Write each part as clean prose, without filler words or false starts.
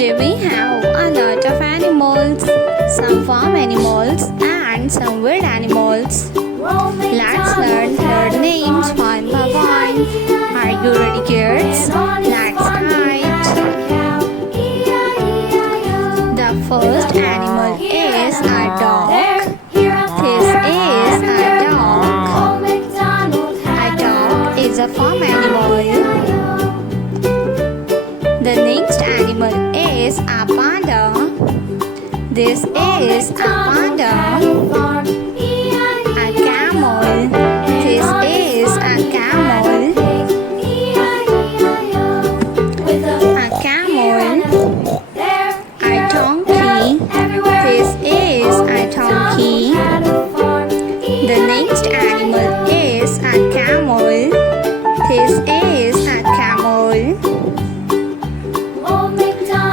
Today we have a lot of animals, some farm animals and some wild animals. Let's learn their names one by one. Are you ready, kids? Let's hide. The first animal is a dog. This is a dog. A dog is a farm animal. The next animal is a panda. This is a panda. A camel. This is a camel. A camel. A donkey. This is a donkey. The next animal is a camel. This is a camel.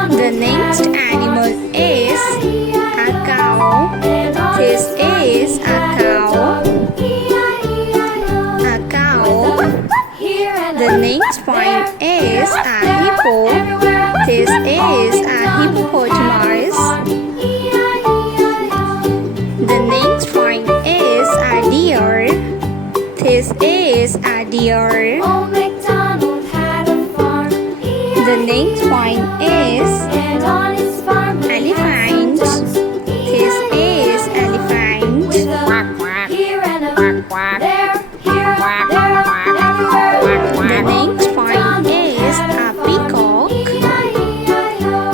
The next animal is a cow. This is a cow. A cow. The next point is a hippo. This is a hippopotamus. The next point is a deer. This is a deer. The next point is elephant. This is elephant. The next point is a peacock.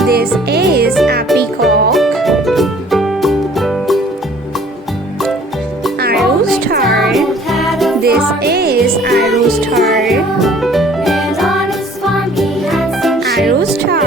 This is a peacock. A rooster. This is a rooster. A rooster.